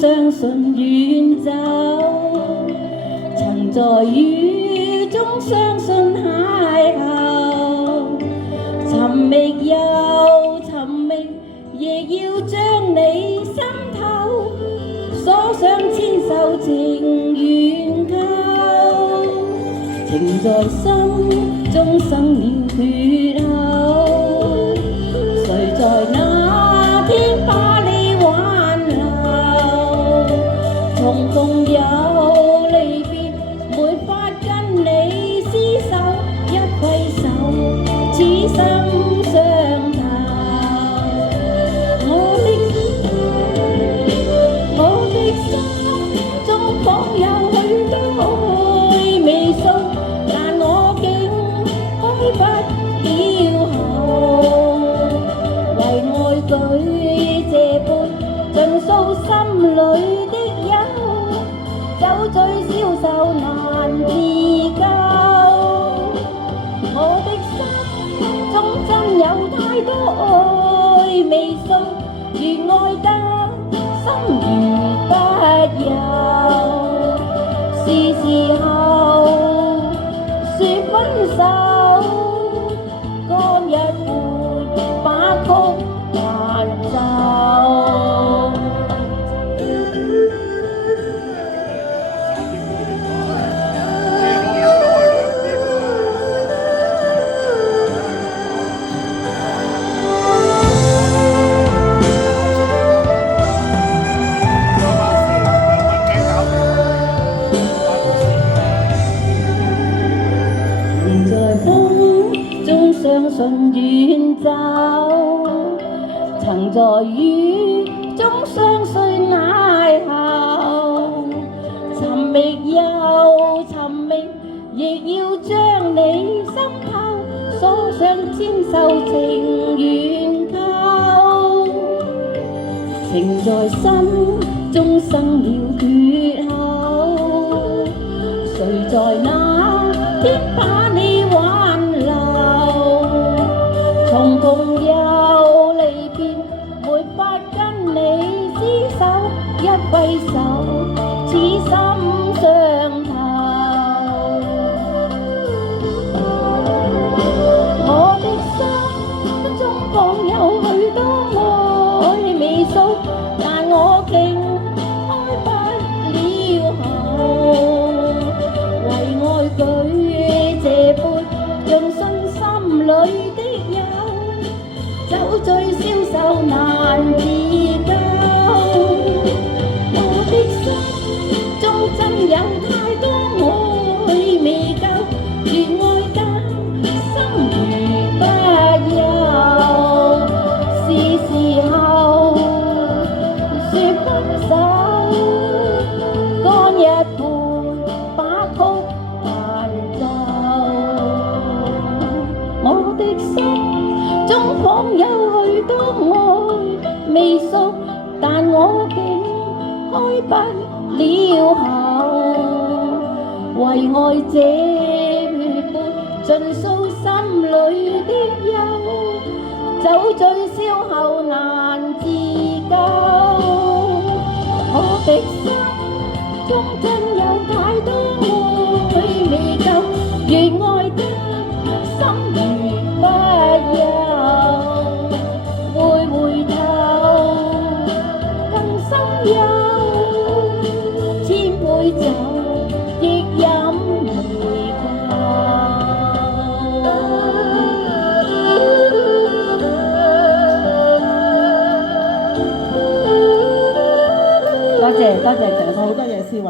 相信遠走，曾在雨中相信邂逅，尋覓又尋覓，亦要將你心頭鎖上千繡情願扣，情在心中生了缺口，誰在那天把你挽留？重逢又離別，沒法跟你廝守，一揮手，此心相投。我的心中仿有許多愛未訴，但我竟開不了口。為愛舉這杯，盡訴心裏的憂，酒醉消愁難自救。我的心中真有太多愛未訴，願愛得心如不由，是時候說分手，干一杯，把曲彈奏。在風中相信遠走，曾在雨中相信邂逅，尋覓又尋覓，亦要將你心頭鎖上千繡情願扣，情在心中生了缺口，誰在那天把你挽留？重逢又離別，沒法跟你廝守，一揮手，此心相投。我的心中仿有許多愛未訴，但我竟開不了口。為愛舉這杯，盡信心裏的憂，酒醉消愁難自救。我的心中真有太多愛未夠，願愛得心如不由，是時候說分手，乾一杯，把曲彈奏。我的心中仿有許多愛未訴，但我竟開不了口。為愛這杯，盡訴心裏的憂，酒醉消後難自救。我的心中真有太多愛未夠，願愛得心如不由，會回頭更深憂，千杯酒亦飲未夠。多謝鄭生，好多嘢先玩。